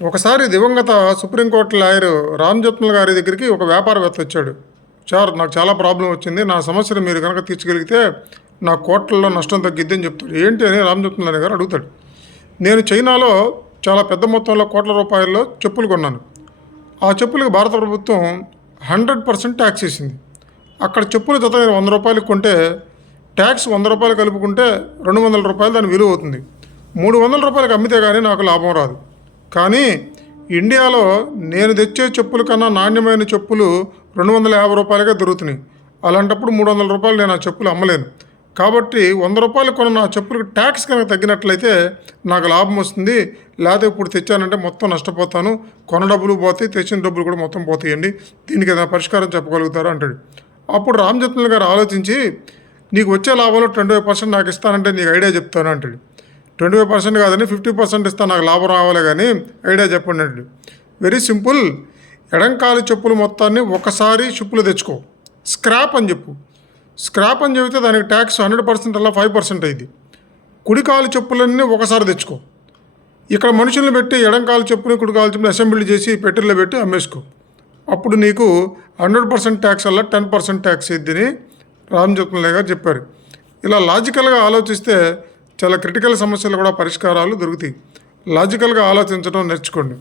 ఒకసారి దివంగత supreme court lawyer Ram జత్మల్ గారి దగ్గరికి ఒక వ్యాపారవేత్త వచ్చాడు. సార్, నాకు చాలా ప్రాబ్లం వచ్చింది, నా సమస్యను మీరు కనుక తీర్చగలిగితే నా కోట్లలో నష్టం తగ్గిద్ది అని చెప్తాడు. ఏంటి అని రామ్ జత్మల్ గారు అడుగుతాడు. నేను చైనాలో చాలా పెద్ద మొత్తంలో కోట్ల రూపాయల్లో చెప్పులు కొన్నాను. ఆ చెప్పులకు భారత ప్రభుత్వం 100% ట్యాక్స్ వేసింది. అక్కడ చెప్పుల జత నేను 100 రూపాయలకు కొంటే ట్యాక్స్ 100 రూపాయలు కలుపుకుంటే 200 రూపాయలు దాని విలువ అవుతుంది. 300 రూపాయలకు అమ్మితే కానీ నాకు లాభం రాదు. కానీ ఇండియాలో నేను తెచ్చే చెప్పుల కన్నా నాణ్యమైన చెప్పులు 250 రూపాయలకే దొరుకుతున్నాయి. అలాంటప్పుడు 300 రూపాయలు నేను ఆ చెప్పులు అమ్మలేను. కాబట్టి 100 రూపాయలు కొన్న నా చెప్పులకు ట్యాక్స్ కనుక తగ్గినట్లయితే నాకు లాభం వస్తుంది. లేకపోతే ఇప్పుడు తెచ్చానంటే మొత్తం నష్టపోతాను, కొన్న డబ్బులు పోతాయి, తెచ్చిన డబ్బులు కూడా మొత్తం పోతాయండి. దీనికి ఏదైనా పరిష్కారం చెప్పగలుగుతారా అంటాడు. అప్పుడు రామ్ జత్మల్ గారు ఆలోచించి, నీకు వచ్చే లాభంలో 25% నాకు ఇస్తానంటే నీకు ఐడియా చెప్తాను అంటాడు. 25% కాదని 50% ఇస్తాను, నాకు లాభం రావాలి కానీ ఐడియా చెప్పండి అంటాడు. Very simple. ఎడంకాలు చెప్పులు మొత్తాన్ని ఒకసారి చెప్పులు తెచ్చుకో, స్క్రాప్ అని చెప్పు. స్క్రాప్ అని చెబితే దానికి ట్యాక్స్ 100% అలా 5% అయింది. కుడికాలు చెప్పులన్నీ ఒకసారి తెచ్చుకో. ఇక్కడ మనుషులను పెట్టి ఎడంకాలు చెప్పుని కుడికాలు చెప్పుని అసెంబ్లీ చేసి పెట్టెల్లో పెట్టి అమ్మేసుకో. అప్పుడు నీకు 100% ట్యాక్స్ అలా 10% ట్యాక్స్ ఇద్దని రామ్ జత్మల్ గారు చెప్పారు. ఇలా లాజికల్గా ఆలోచిస్తే చాలా క్రిటికల్ సమస్యలు కూడా పరిష్కారాలు దొరుకుతాయి. లాజికల్గా ఆలోచించడం నేర్చుకోండి.